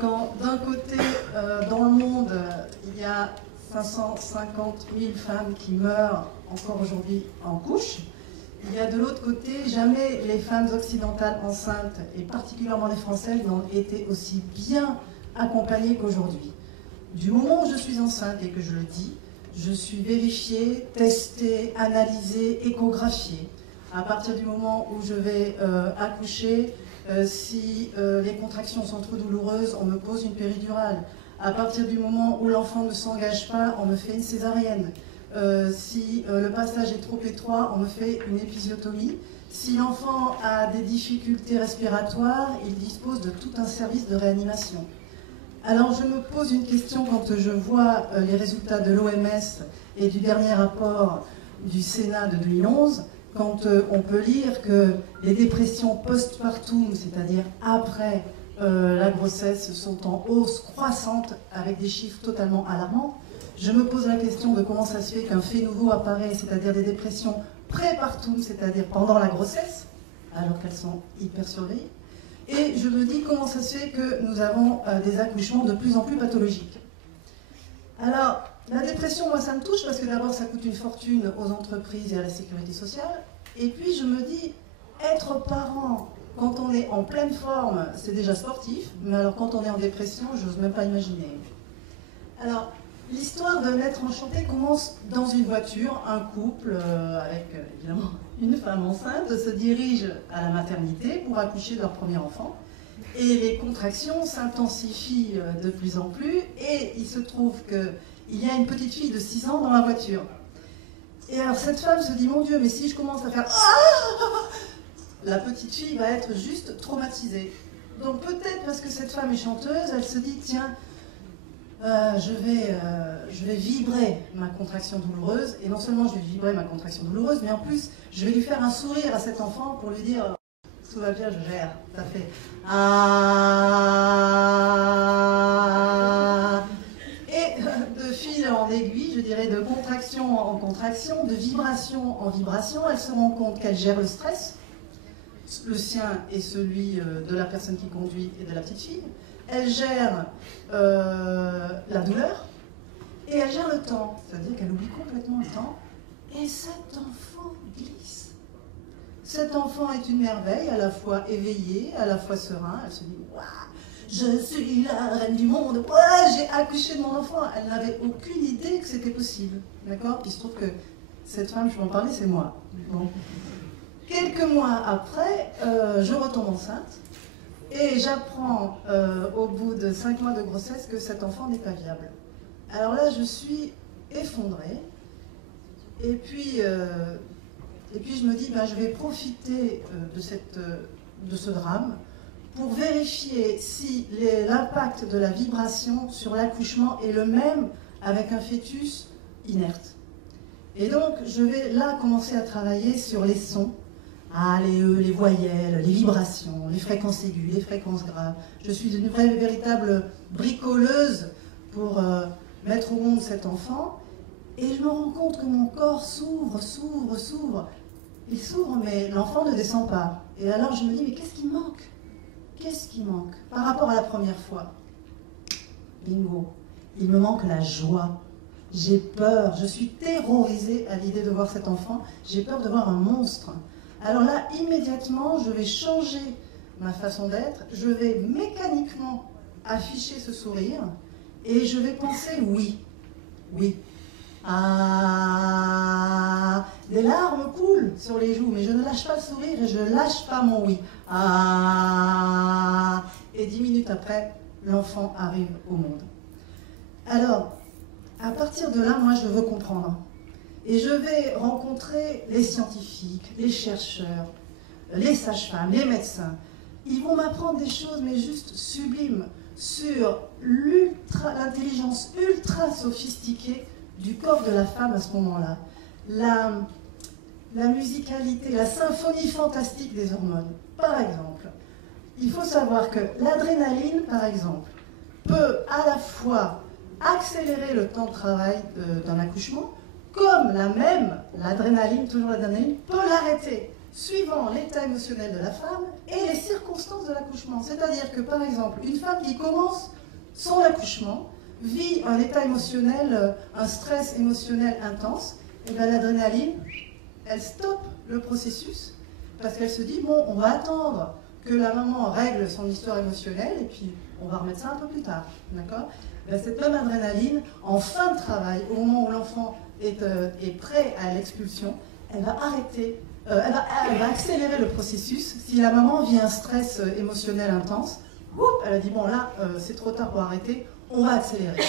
quand d'un côté, dans le monde, il y a 550 000 femmes qui meurent encore aujourd'hui en couche, il y a de l'autre côté, jamais les femmes occidentales enceintes, et particulièrement les Françaises, n'ont été aussi bien accompagnées qu'aujourd'hui. Du moment où je suis enceinte et que je le dis, je suis vérifiée, testée, analysée, échographiée. À partir du moment où je vais accoucher, si les contractions sont trop douloureuses, on me pose une péridurale. À partir du moment où l'enfant ne s'engage pas, on me fait une césarienne. Si le passage est trop étroit, on me fait une épisiotomie. Si l'enfant a des difficultés respiratoires, il dispose de tout un service de réanimation. Alors je me pose une question quand je vois les résultats de l'OMS et du dernier rapport du Sénat de 2011, quand on peut lire que les dépressions postpartum, c'est-à-dire après la grossesse, sont en hausse croissante avec des chiffres totalement alarmants. Je me pose la question de comment ça se fait qu'un fait nouveau apparaît, c'est-à-dire des dépressions prépartum, c'est-à-dire pendant la grossesse, alors qu'elles sont hyper surveillées. Et je me dis comment ça se fait que nous avons des accouchements de plus en plus pathologiques. Alors, la dépression, moi, ça me touche parce que d'abord, ça coûte une fortune aux entreprises et à la sécurité sociale. Et puis, je me dis, être parent, quand on est en pleine forme, c'est déjà sportif. Mais alors, quand on est en dépression, je n'ose même pas imaginer. Alors, l'histoire de Naître Enchanté commence dans une voiture. Un couple, avec évidemment une femme enceinte, se dirige à la maternité pour accoucher de leur premier enfant. Et les contractions s'intensifient de plus en plus. Et il se trouve qu'il y a une petite fille de 6 ans dans la voiture. Et alors cette femme se dit, mon Dieu, mais si je commence à faire « Ah !» la petite fille va être juste traumatisée. Donc peut-être parce que cette femme est chanteuse, elle se dit, tiens, je vais vibrer ma contraction douloureuse, et non seulement je vais vibrer ma contraction douloureuse, mais en plus, je vais lui faire un sourire à cet enfant pour lui dire « Tout va bien, je gère, ça fait ah !» Et de fil en aiguille, je dirais, de contraction en contraction, de vibration en vibration, elle se rend compte qu'elle gère le stress, le sien et celui de la personne qui conduit et de la petite fille. Elle gère la douleur et elle gère le temps, c'est-à-dire qu'elle oublie complètement le temps. Et cet enfant glisse. Cet enfant est une merveille, à la fois éveillé, à la fois serein. Elle se dit « Waouh, je suis la reine du monde, ouais, j'ai accouché de mon enfant ». Elle n'avait aucune idée que c'était possible. D'accord ? Il se trouve que cette femme, je vais en parler, c'est moi. Bon. Quelques mois après, je retombe enceinte. Et j'apprends au bout de 5 mois de grossesse que cet enfant n'est pas viable. Alors là, je suis effondrée. Et puis je me dis, ben, je vais profiter de ce drame pour vérifier si l'impact de la vibration sur l'accouchement est le même avec un fœtus inerte. Et donc, je vais là commencer à travailler sur les sons. Ah, les voyelles, les vibrations, les fréquences aiguës, les fréquences graves. Je suis une véritable bricoleuse pour mettre au monde cet enfant. Et je me rends compte que mon corps s'ouvre, s'ouvre, s'ouvre. Il s'ouvre, mais l'enfant ne descend pas. Et alors je me dis, mais qu'est-ce qui manque? Qu'est-ce qui manque par rapport à la première fois? Bingo, il me manque la joie. J'ai peur, je suis terrorisée à l'idée de voir cet enfant. J'ai peur de voir un monstre. Alors là, immédiatement, je vais changer ma façon d'être, je vais mécaniquement afficher ce sourire et je vais penser oui, oui. Ah, des larmes coulent sur les joues, mais je ne lâche pas le sourire et je ne lâche pas mon oui. Ah, et 10 minutes après, l'enfant arrive au monde. Alors, à partir de là, moi, je veux comprendre. Et je vais rencontrer les scientifiques, les chercheurs, les sages-femmes, les médecins. Ils vont m'apprendre des choses, mais juste sublimes, sur l'intelligence ultra sophistiquée du corps de la femme à ce moment-là. La musicalité, la symphonie fantastique des hormones. Par exemple, il faut savoir que l'adrénaline, par exemple, peut à la fois accélérer le temps de travail d'un accouchement, comme l'adrénaline, toujours l'adrénaline, peut l'arrêter. suivant l'état émotionnel de la femme et les circonstances de l'accouchement. C'est-à-dire que, par exemple, une femme qui commence son accouchement vit un état émotionnel, un stress émotionnel intense, et bien l'adrénaline, elle stoppe le processus parce qu'elle se dit, bon, on va attendre que la maman règle son histoire émotionnelle et puis on va remettre ça un peu plus tard, d'accord? Cette même adrénaline, en fin de travail, au moment où l'enfant est prêt à l'expulsion, elle va arrêter, elle va accélérer le processus. Si la maman vit un stress émotionnel intense, elle a dit, bon là, c'est trop tard pour arrêter, on va accélérer.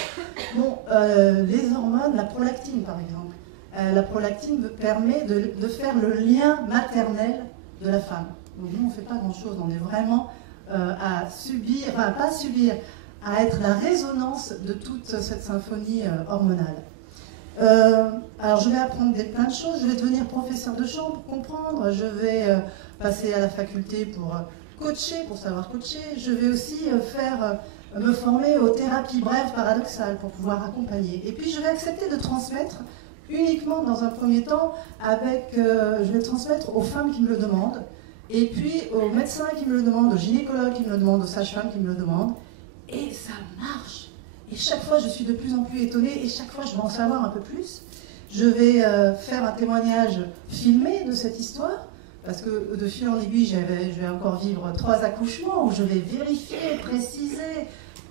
Bon, les hormones, la prolactine par exemple, la prolactine permet de faire le lien maternel de la femme. Donc nous, on ne fait pas grand-chose, on est vraiment à subir, enfin pas subir, à être la résonance de toute cette symphonie hormonale. Alors je vais apprendre plein de choses, je vais devenir professeur de chant pour comprendre, je vais passer à la faculté pour coacher, pour savoir coacher, je vais aussi me former aux thérapies brèves paradoxales pour pouvoir accompagner. Et puis je vais accepter de transmettre uniquement dans un premier temps je vais transmettre aux femmes qui me le demandent, et puis aux médecins qui me le demandent, aux gynécologues qui me le demandent, aux sages-femmes qui me le demandent. Et ça marche. Et chaque fois, je suis de plus en plus étonnée, et chaque fois, je veux en savoir un peu plus. Je vais faire un témoignage filmé de cette histoire, parce que de fil en aiguille, je vais encore vivre 3 accouchements, où je vais vérifier, préciser,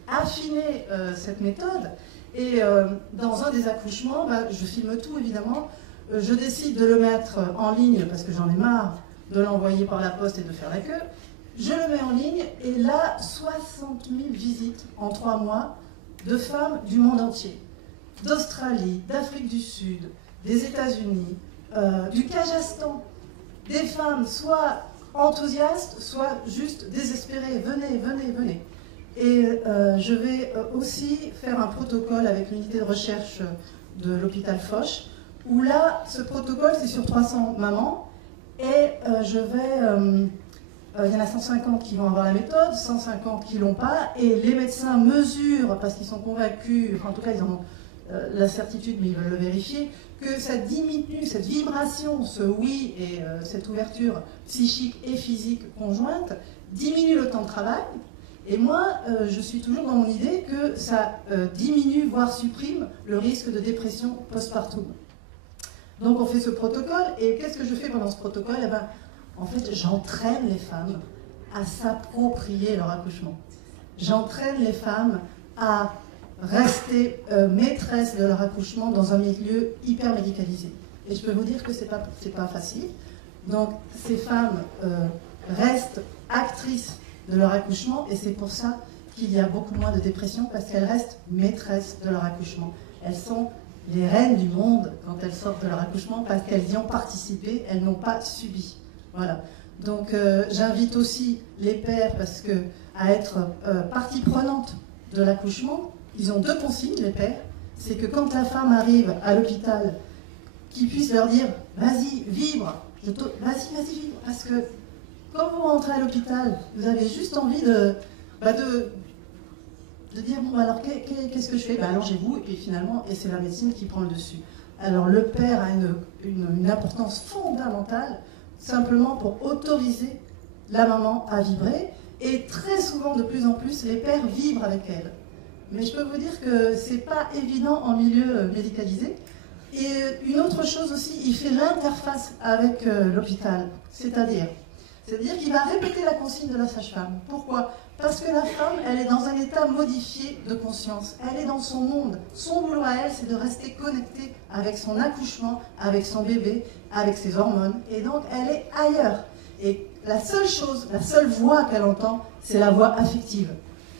affiner cette méthode. Et dans un des accouchements, je filme tout, évidemment. Je décide de le mettre en ligne, parce que j'en ai marre de l'envoyer par la poste et de faire la queue. Je le mets en ligne, et là, 60 000 visites en 3 mois de femmes du monde entier. D'Australie, d'Afrique du Sud, des États-Unis, du Kazakhstan. Des femmes soit enthousiastes, soit juste désespérées. Venez, venez, venez. Et je vais aussi faire un protocole avec l'unité de recherche de l'hôpital Foch, où là, ce protocole, c'est sur 300 mamans, et il y en a 150 qui vont avoir la méthode, 150 qui ne l'ont pas, et les médecins mesurent, parce qu'ils sont convaincus, enfin en tout cas ils en ont la certitude, mais ils veulent le vérifier, que ça diminue, cette vibration, ce oui et cette ouverture psychique et physique conjointe, diminue le temps de travail. Et moi, je suis toujours dans mon idée que ça diminue, voire supprime, le risque de dépression postpartum. Donc on fait ce protocole, et qu'est-ce que je fais pendant ce protocole? Eh ben, en fait, j'entraîne les femmes à s'approprier leur accouchement. J'entraîne les femmes à rester maîtresses de leur accouchement dans un milieu hyper médicalisé. Et je peux vous dire que c'est pas facile. Donc ces femmes restent actrices de leur accouchement, et c'est pour ça qu'il y a beaucoup moins de dépression, parce qu'elles restent maîtresses de leur accouchement. Elles sont les reines du monde quand elles sortent de leur accouchement, parce qu'elles y ont participé, elles n'ont pas subi. Voilà. Donc j'invite aussi les pères à être partie prenante de l'accouchement. Ils ont 2 consignes, les pères. C'est que quand la femme arrive à l'hôpital, qu'ils puissent leur dire « Vas-y, vibre, vas-y, vibre ». Parce que quand vous rentrez à l'hôpital, vous avez juste envie de dire « Bon, alors qu'est-ce que je fais ?» Allongez-vous, et puis finalement, et c'est la médecine qui prend le dessus. Alors le père a une importance fondamentale, simplement pour autoriser la maman à vibrer, et très souvent, de plus en plus, les pères vibrent avec elle. Mais je peux vous dire que c'est pas évident en milieu médicalisé. Et une autre chose aussi, il fait l'interface avec l'hôpital, c'est-à-dire qu'il va répéter la consigne de la sage-femme. Pourquoi? Parce que la femme, elle est dans un état modifié de conscience. Elle est dans son monde. Son boulot à elle, c'est de rester connectée avec son accouchement, avec son bébé, avec ses hormones. Et donc, elle est ailleurs. Et la seule voix qu'elle entend, c'est la voix affective.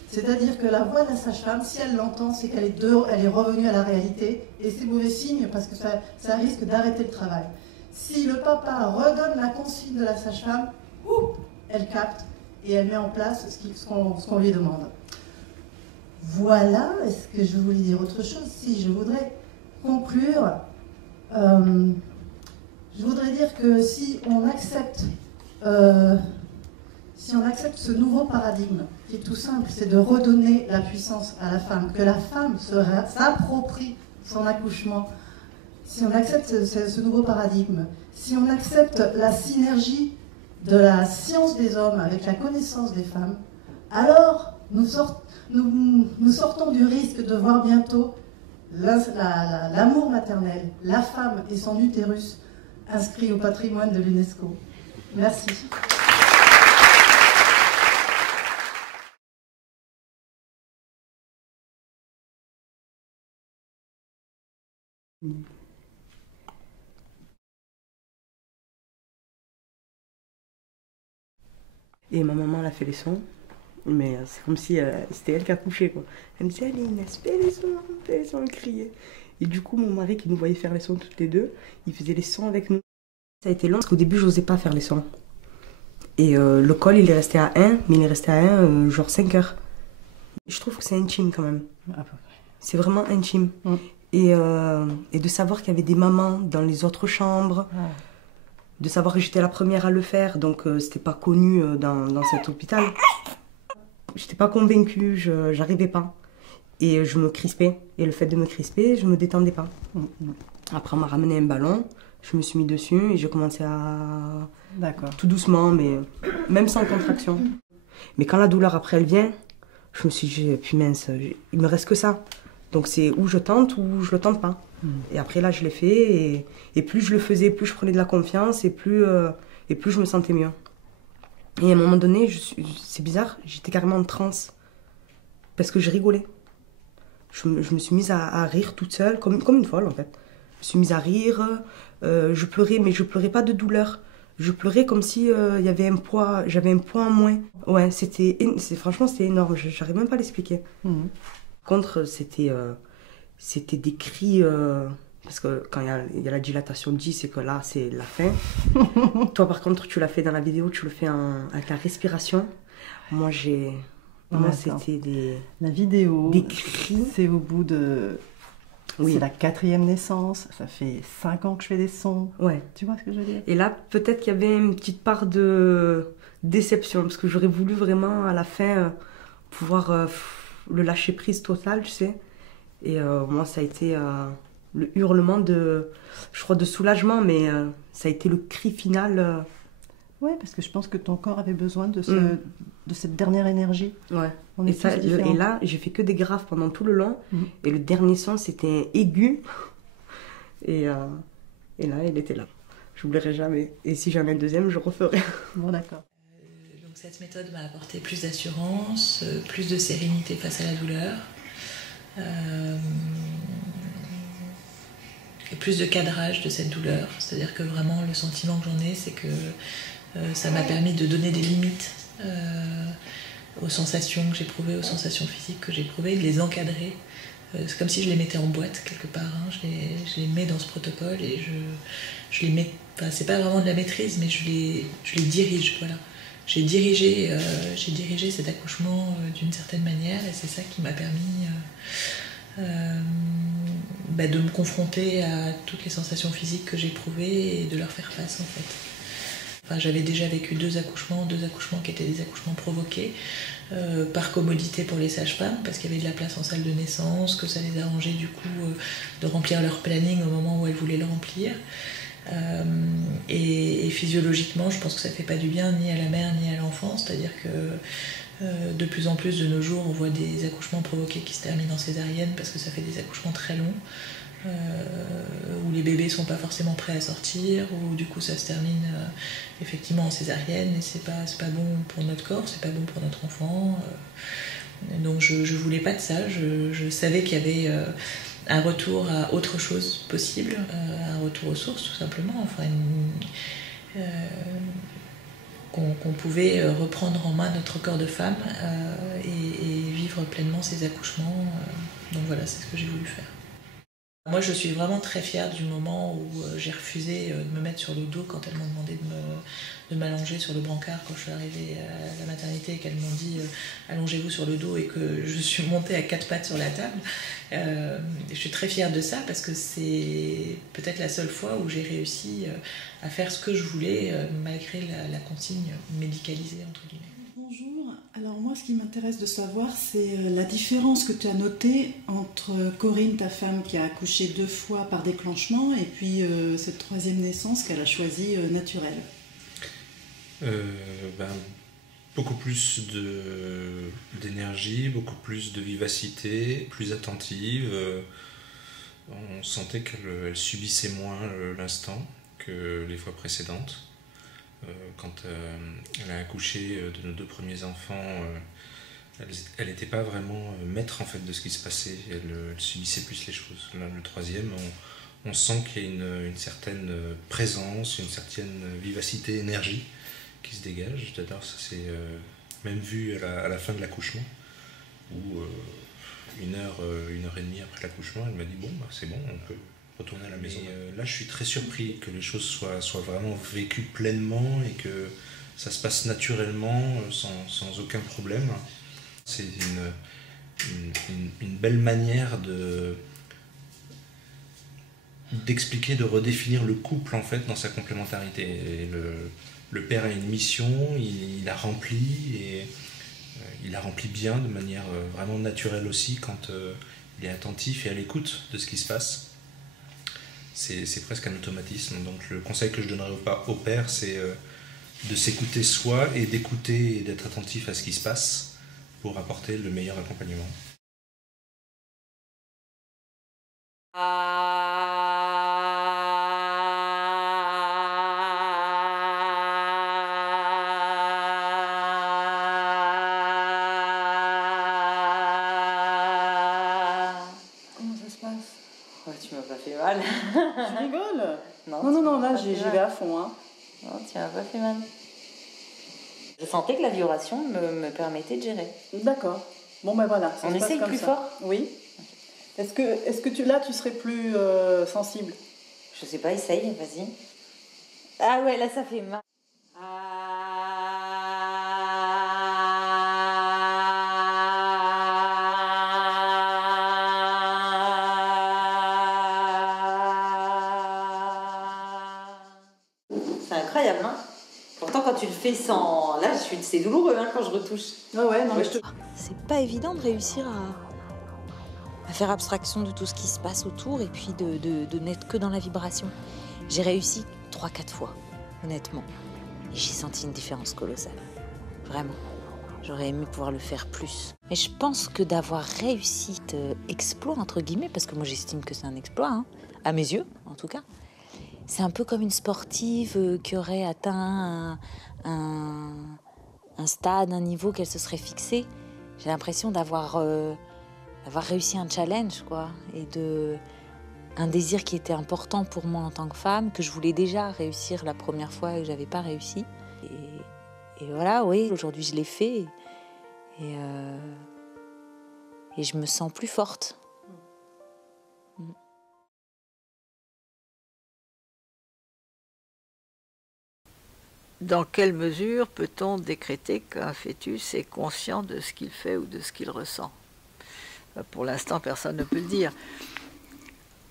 C'est-à-dire que la voix de la sage-femme, si elle l'entend, c'est qu'elle est revenue à la réalité. Et c'est mauvais signe, parce que ça risque d'arrêter le travail. Si le papa redonne la consigne de la sage-femme, elle capte et elle met en place ce qu'on lui demande. Voilà, est-ce que je voulais dire autre chose? Si, je voudrais conclure. Je voudrais dire que si on accepte ce nouveau paradigme, qui est tout simple, c'est de redonner la puissance à la femme, que la femme s'approprie son accouchement, si on accepte ce nouveau paradigme, si on accepte la synergie de la science des hommes avec la connaissance des femmes, alors nous sortons du risque de voir bientôt l'amour maternel, la femme et son utérus inscrits au patrimoine de l'UNESCO. Merci. Et ma maman, elle a fait les sons, mais c'est comme si c'était elle qui a couché, quoi. Elle me disait, Aline, fais les sons, elle criait. Et du coup, mon mari, qui nous voyait faire les sons toutes les deux, il faisait les sons avec nous. Ça a été long, parce qu'au début, je n'osais pas faire les sons. Et le col, il est resté à 1, mais il est resté à 1, genre 5 heures. Je trouve que c'est intime, quand même. C'est vraiment intime. Et de savoir qu'il y avait des mamans dans les autres chambres, de savoir que j'étais la première à le faire, donc c'était pas connu dans cet hôpital. J'étais pas convaincue, j'arrivais pas. Et je me crispais. Et le fait de me crisper, je me détendais pas. Après, on m'a ramené un ballon, je me suis mis dessus et j'ai commencé à... D'accord. Tout doucement, mais même sans contraction. Mais quand la douleur après elle vient, je me suis dit, puis mince, il me reste que ça. Donc c'est où je tente ou je le tente pas. Et après là, je l'ai fait et plus je le faisais, plus je prenais de la confiance et plus je me sentais mieux. Et à un moment donné, c'est bizarre, j'étais carrément en transe. Parce que je rigolais. Je me suis mise à rire toute seule, comme une folle en fait. Je me suis mise à rire, je pleurais, mais je pleurais pas de douleur. Je pleurais comme si j'avais un poids en moins. Ouais, franchement c'était énorme, j'arrive même pas à l'expliquer. Par contre, c'était des cris, parce que quand il y a la dilatation 10, c'est que là, c'est la fin. Toi, par contre, tu l'as fait dans la vidéo, tu le fais avec la respiration. Moi, c'était La vidéo, des cris. c'est au bout de... Oui. C'est la 4e naissance, ça fait 5 ans que je fais des sons. Ouais. Tu vois ce que je veux dire? Et là, peut-être qu'il y avait une petite part de déception, parce que j'aurais voulu vraiment, à la fin, pouvoir le lâcher prise total, tu sais. Et moi, ça a été le hurlement de soulagement, mais ça a été le cri final. Ouais, parce que je pense que ton corps avait besoin de cette dernière énergie. Ouais. On est tous différents. Et là, j'ai fait que des graves pendant tout le long. Et le dernier son, c'était aigu. Et là, il était là. Je n'oublierai jamais. Et si j'en ai un deuxième, je referai. Bon, d'accord. Donc cette méthode m'a apporté plus d'assurance, plus de sérénité face à la douleur. Et plus de cadrage de cette douleur. C'est-à-dire que vraiment, le sentiment que j'en ai, c'est que ça m'a permis de donner des limites aux sensations que j'éprouvais, aux sensations physiques que j'éprouvais, de les encadrer. C'est comme si je les mettais en boîte quelque part. Hein. Je les mets dans ce protocole et je les mets. Enfin, c'est pas vraiment de la maîtrise, mais je les dirige. Voilà. J'ai dirigé cet accouchement d'une certaine manière et c'est ça qui m'a permis de me confronter à toutes les sensations physiques que j'éprouvais et de leur faire face en fait. Enfin, j'avais déjà vécu deux accouchements qui étaient des accouchements provoqués par commodité pour les sages-femmes parce qu'il y avait de la place en salle de naissance, que ça les arrangeait du coup de remplir leur planning au moment où elles voulaient le remplir. Et physiologiquement, je pense que ça ne fait pas du bien ni à la mère ni à l'enfant, c'est-à-dire que de plus en plus de nos jours, on voit des accouchements provoqués qui se terminent en césarienne parce que ça fait des accouchements très longs, où les bébés ne sont pas forcément prêts à sortir, où du coup ça se termine effectivement en césarienne, et c'est pas bon pour notre corps, c'est pas bon pour notre enfant. Donc je voulais pas de ça, je savais qu'il y avait un retour à autre chose possible, un retour aux sources tout simplement, enfin qu'on pouvait reprendre en main notre corps de femme et vivre pleinement ces accouchements. Donc voilà, c'est ce que j'ai voulu faire. Moi, je suis vraiment très fière du moment où j'ai refusé de me mettre sur le dos quand elles m'ont demandé de m'allonger sur le brancard quand je suis arrivée à la maternité et qu'elles m'ont dit allongez-vous sur le dos et que je suis montée à 4 pattes sur la table. Je suis très fière de ça parce que c'est peut-être la seule fois où j'ai réussi à faire ce que je voulais malgré la consigne médicalisée entre guillemets. Bonjour, Alors moi, ce qui m'intéresse de savoir, c'est la différence que tu as notée entre Corinne, ta femme, qui a accouché 2 fois par déclenchement, et puis cette 3e naissance qu'elle a choisie naturelle. Beaucoup plus d'énergie, beaucoup plus de vivacité, plus attentive. On sentait qu'elle subissait moins l'instant que les fois précédentes. Quand elle a accouché de nos 2 premiers enfants, elle n'était pas vraiment maître en fait de ce qui se passait. Elle subissait plus les choses. Là, le 3e, on sent qu'il y a une certaine présence, une certaine vivacité, énergie qui se dégage. D'ailleurs, ça s'est même vu à la fin de l'accouchement, où 1 heure et demie après l'accouchement, elle m'a dit bon, c'est bon, on peut retourner à la maison. Là, je suis très surpris que les choses soient vraiment vécues pleinement et que ça se passe naturellement, sans aucun problème. C'est une belle manière d'expliquer, de redéfinir le couple en fait dans sa complémentarité. Et le père a une mission, il la remplit et il la remplit bien de manière vraiment naturelle aussi quand il est attentif et à l'écoute de ce qui se passe. C'est presque un automatisme. Donc le conseil que je donnerais au père, c'est de s'écouter soi et d'écouter et d'être attentif à ce qui se passe pour apporter le meilleur accompagnement. Tu m'as pas fait mal. Tu rigoles? Non, là j'y vais à fond. Hein. Non, tu m'as pas fait mal. Je sentais que la vibration me permettait de gérer. D'accord. Bon ben voilà. On essaye plus fort? Oui. Est-ce que tu serais plus sensible? Je sais pas, essaye, vas-y. Ah ouais, là ça fait mal. C'est incroyable, hein. Pourtant, quand tu le fais sans... Là, c'est douloureux hein, quand je retouche. Ah ouais, non, mais je te... C'est pas évident de réussir à faire abstraction de tout ce qui se passe autour et puis de n'être que dans la vibration. J'ai réussi 3-4 fois, honnêtement. Et j'ai senti une différence colossale. Vraiment. J'aurais aimé pouvoir le faire plus. Mais je pense que d'avoir réussi cet exploit, entre guillemets, parce que moi j'estime que c'est un exploit, hein, à mes yeux en tout cas, c'est un peu comme une sportive qui aurait atteint un stade, un niveau qu'elle se serait fixé. J'ai l'impression d'avoir réussi un challenge, quoi, et un désir qui était important pour moi en tant que femme, que je voulais déjà réussir la première fois et que j'avais pas réussi. Et voilà, oui, aujourd'hui je l'ai fait et je me sens plus forte. Dans quelle mesure peut-on décréter qu'un fœtus est conscient de ce qu'il fait ou de ce qu'il ressent? Pour l'instant, personne ne peut le dire.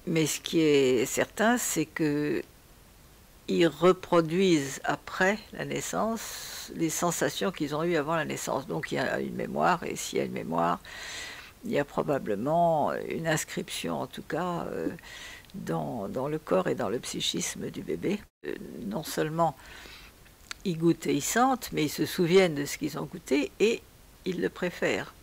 Mais ce qui est certain, c'est qu'ils reproduisent après la naissance les sensations qu'ils ont eues avant la naissance. Donc il y a une mémoire, et s'il y a une mémoire, il y a probablement une inscription, en tout cas, dans le corps et dans le psychisme du bébé. Non seulement ils goûtent et ils sentent, mais ils se souviennent de ce qu'ils ont goûté et ils le préfèrent.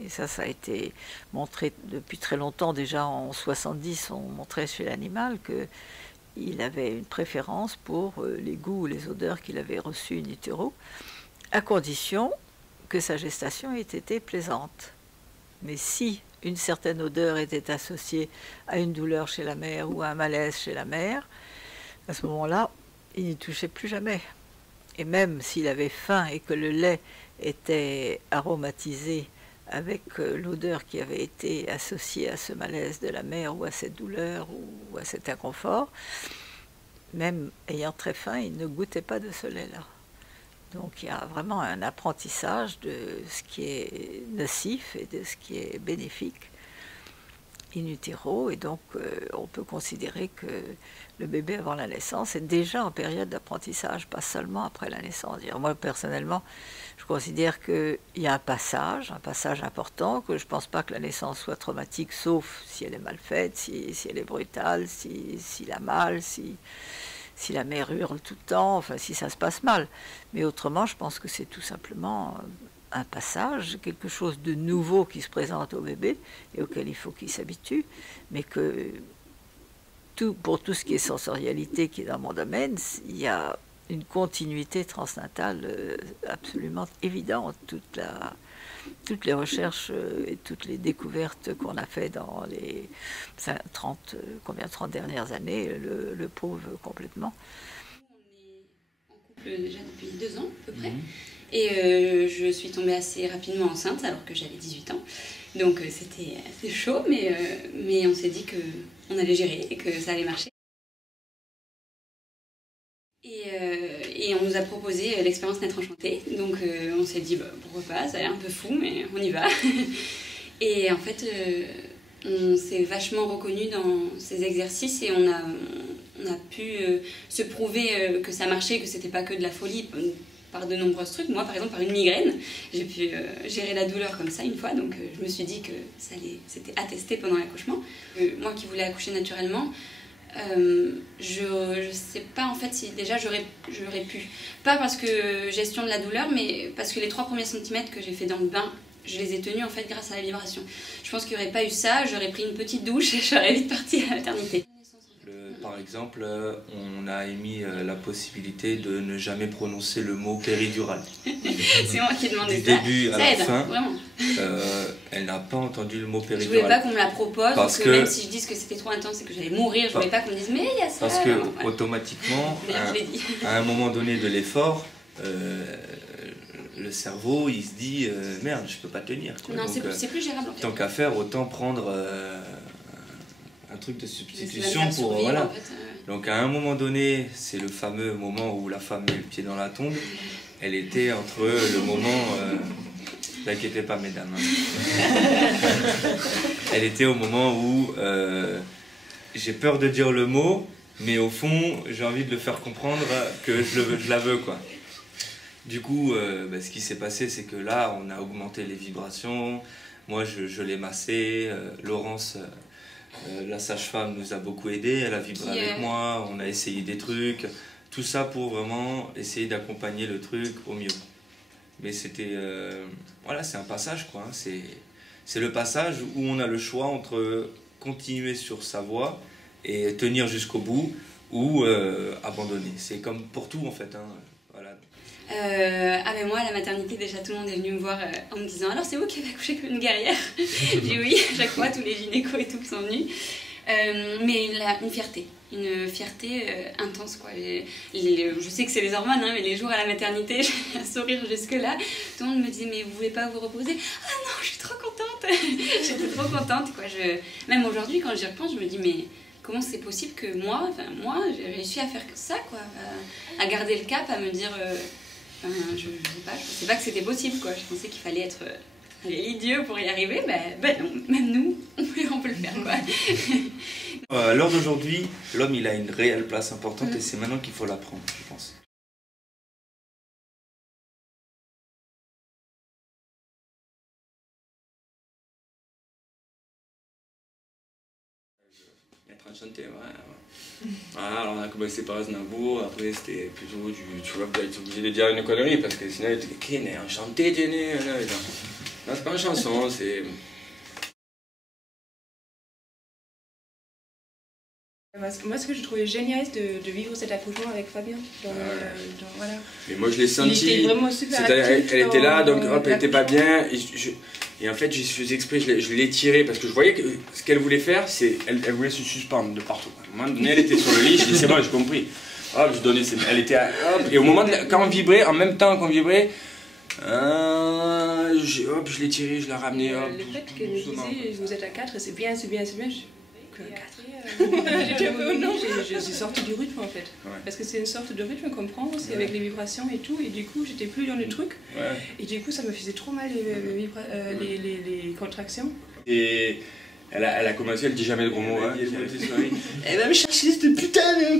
Et ça a été montré depuis très longtemps. Déjà en 70, on montrait chez l'animal qu'il avait une préférence pour les goûts ou les odeurs qu'il avait reçus in utero, à condition que sa gestation ait été plaisante. Mais si une certaine odeur était associée à une douleur chez la mère ou à un malaise chez la mère, à ce moment-là, il n'y touchait plus jamais. Et même s'il avait faim et que le lait était aromatisé avec l'odeur qui avait été associée à ce malaise de la mère ou à cette douleur ou à cet inconfort, même ayant très faim, il ne goûtait pas de ce lait-là. Donc il y a vraiment un apprentissage de ce qui est nocif et de ce qui est bénéfique. in utero, et donc on peut considérer que le bébé avant la naissance est déjà en période d'apprentissage, pas seulement après la naissance. Moi personnellement, je considère qu'il y a un passage important, que je ne pense pas que la naissance soit traumatique, sauf si elle est mal faite, si elle est brutale, s'il a mal, si la mère hurle tout le temps, enfin si ça se passe mal. Mais autrement, je pense que c'est tout simplement un passage, quelque chose de nouveau qui se présente au bébé et auquel il faut qu'il s'habitue, mais que pour tout ce qui est sensorialité qui est dans mon domaine, il y a une continuité transnatale absolument évidente. Toutes les recherches et toutes les découvertes qu'on a fait dans les 30 dernières années le prouvent complètement. On est en couple déjà depuis 2 ans à peu près. Et je suis tombée assez rapidement enceinte alors que j'avais 18 ans. Donc c'était assez chaud, mais on s'est dit qu'on allait gérer et que ça allait marcher. Et on nous a proposé l'expérience Naître Enchantée. Donc on s'est dit pourquoi pas, ça a l'air un peu fou, mais on y va. Et en fait, on s'est vachement reconnu dans ces exercices et on a pu se prouver que ça marchait, que c'était pas que de la folie. Par de nombreux trucs. Moi, par exemple, par une migraine, j'ai pu gérer la douleur comme ça une fois, donc je me suis dit que c'était attesté pendant l'accouchement. Moi qui voulais accoucher naturellement, je sais pas en fait si déjà j'aurais pu. Pas parce que gestion de la douleur, mais parce que les 3 premiers centimètres que j'ai fait dans le bain, je les ai tenus en fait grâce à la vibration. Je pense qu'il n'y aurait pas eu ça, j'aurais pris une petite douche et j'aurais vite parti à la maternité. Par exemple, on a émis la possibilité de ne jamais prononcer le mot péridurale. C'est moi qui ai demandé ça. Du début à ça la aide, fin, vraiment. Elle n'a pas entendu le mot péridurale. Je voulais pas qu'on me la propose, parce que même si je dise que c'était trop intense et que j'allais mourir, je voulais pas qu'on me dise mais il y a ça. Parce que automatiquement, à un moment donné de l'effort, le cerveau il se dit merde, je peux pas tenir. Quoi. Non, c'est plus gérable. En fait. Tant qu'à faire, autant prendre un truc de substitution pour voilà. En fait, Donc à un moment donné, c'est le fameux moment où la femme met le pied dans la tombe. Elle était entre le moment, n'inquiétez pas mesdames. Elle était au moment où j'ai peur de dire le mot, mais au fond j'ai envie de le faire comprendre que je la veux quoi. Du coup, ce qui s'est passé, c'est que là, on a augmenté les vibrations. Moi, je l'ai massé. Laurence. La sage-femme nous a beaucoup aidé, elle a vibré avec moi, on a essayé des trucs, tout ça pour vraiment essayer d'accompagner le truc au mieux. Mais c'était, voilà, c'est un passage quoi, c'est le passage où on a le choix entre continuer sur sa voie et tenir jusqu'au bout ou abandonner. C'est comme pour tout en fait, hein, voilà. Mais moi à la maternité déjà tout le monde est venu me voir en me disant alors c'est vous qui avez accouché comme une guerrière. J'ai dit oui, à chaque fois tous les gynécos et tout sont venus, mais une fierté intense quoi. Je sais que c'est les hormones hein, mais les jours à la maternité j'ai un sourire jusque là, tout le monde me disait mais vous voulez pas vous reposer? Ah non je suis trop contente. J'étais trop contente quoi. Même aujourd'hui quand j'y repense je me dis mais comment c'est possible que moi j'ai réussi à faire ça quoi, à garder le cap, à me dire je sais pas, je pensais pas que c'était possible quoi, je pensais qu'il fallait être idiot pour y arriver, ben non, même nous on peut le faire quoi. À l'heure d'aujourd'hui, l'homme il a une réelle place importante et c'est maintenant qu'il faut la prendre, je pense. Être enchanté, ouais. Voilà, alors on a commencé par Aznavour, après c'était plutôt du. Tu vois, tu es obligé de dire une connerie parce que sinon il était qui est enchanté, t'es né. Non, c'est pas une chanson, c'est. Moi, ce que je trouvais génial, c'est de vivre cet accouchement avec Fabien. Voilà. Mais moi, je l'ai senti. Il était vraiment super actif. Elle était là, donc hop, elle était pas bien. Et en fait, je faisais exprès, je l'ai tirée parce que je voyais que ce qu'elle voulait faire, c'est elle voulait se suspendre de partout. À un moment donné, elle était sur le lit, je dis c'est bon, j'ai compris. Hop, je donnais, elle était. Hop, et au moment quand on vibrait, en même temps qu'on vibrait, hop, je l'ai tirée, je l'ai ramenée. Le fait qu'elle me disait, vous êtes à 4, c'est bien. J'ai sorti du rythme en fait, parce que c'est une sorte de rythme qu'on prend, c'est avec les vibrations et tout, et du coup j'étais plus dans le truc, et du coup ça me faisait trop mal les contractions. Et Elle a commencé, elle dit jamais de gros mots. Hein. Elle va me chercher cette putain de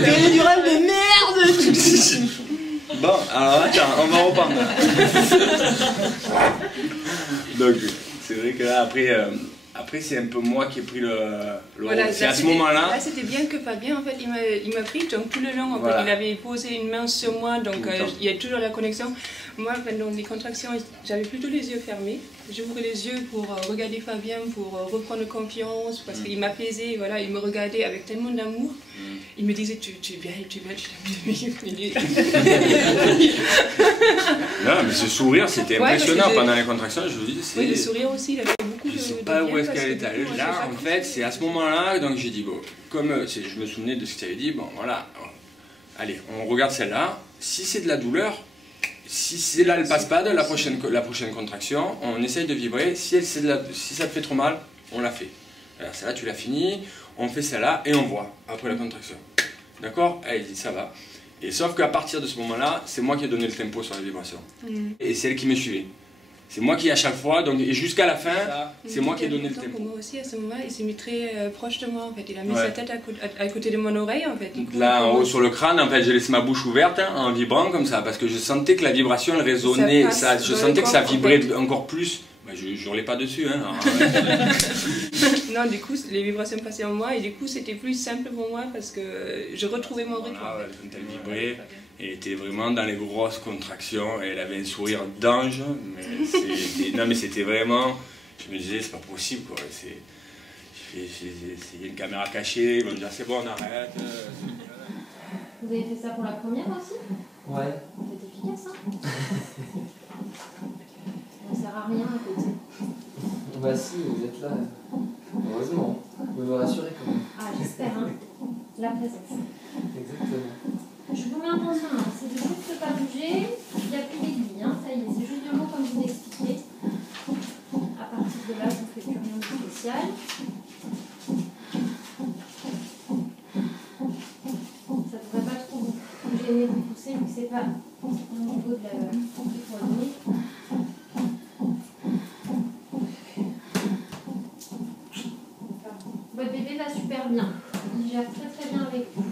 péridurale de merde. Bon, alors attends, on va reprendre. Donc, c'est vrai que là, après c'est un peu moi qui ai pris le voilà, c'est à ce moment-là. Là, c'était bien que Fabien, en fait, il m'a pris donc, tout le long. En fait, il avait posé une main sur moi, donc il y a toujours la connexion. Moi, pendant les contractions, j'avais plutôt les yeux fermés. J'ouvrais les yeux pour regarder Fabien, pour reprendre confiance, parce qu'il m'apaisait, voilà, il me regardait avec tellement d'amour. Il me disait, tu es bien, tu es bien. Non, mais ce sourire, c'était impressionnant pendant les contractions. Je vous dis, oui, le sourire aussi, il avait beaucoup de. Je sais pas où est-ce qu'elle est allée. Là, en fait, c'est à ce moment-là, donc j'ai dit, bon, comme je me souvenais de ce que tu avais dit, bon, voilà, allez, on regarde celle-là. Si c'est de la douleur, si celle-là, elle passe pas de la prochaine contraction, on essaye de vibrer. Si ça te fait trop mal, on la fait. Alors, celle-là, tu l'as fini, on fait celle-là et on voit après la contraction. D'accord? Elle dit, ça va. Et sauf qu'à partir de ce moment-là, c'est moi qui ai donné le tempo sur la vibration. Et c'est elle qui me suivait. C'est moi qui, à chaque fois, donc, et jusqu'à la fin, c'est moi qui ai donné le tempo. Pour moi aussi, à ce moment-là, il s'est mis très proche de moi, en fait. Il a mis sa tête à côté de mon oreille, en fait. Là, en haut, sur le crâne, en fait, j'ai laissé ma bouche ouverte, hein, en vibrant comme ça, parce que je sentais que la vibration, elle résonnait, je sentais que ça vibrait encore plus. Bah, je hurlais pas dessus, hein. Non, du coup, les vibrations passaient en moi, et du coup, c'était plus simple pour moi, parce que je retrouvais mon rythme. Voilà, quand elle vibrait, elle était vraiment dans les grosses contractions, et elle avait un sourire d'ange, mais c'était vraiment, je me disais, c'est pas possible, quoi. Il y a une caméra cachée, ils vont me dire, c'est bon, on arrête. Vous avez fait ça pour la première aussi? Ouais. C'est efficace, hein? Ça sert à rien à côté. Bah si, vous êtes là. Heureusement. Vous pouvez me rassurer quand même. Ah, j'espère, hein. La présence. Exactement. Je vous mets en tension, hein. C'est de juste pas bouger. Il n'y a plus d'aiguille, hein. Ça y est, c'est juste de l'eau comme je vous ai expliqué. À partir de là, je ne fais plus rien de spécial. Ça ne devrait pas trop vous gêner, vous pousser, vu que c'est pas au niveau de la poignée. Votre bébé va super bien. Il gère très très bien avec vous.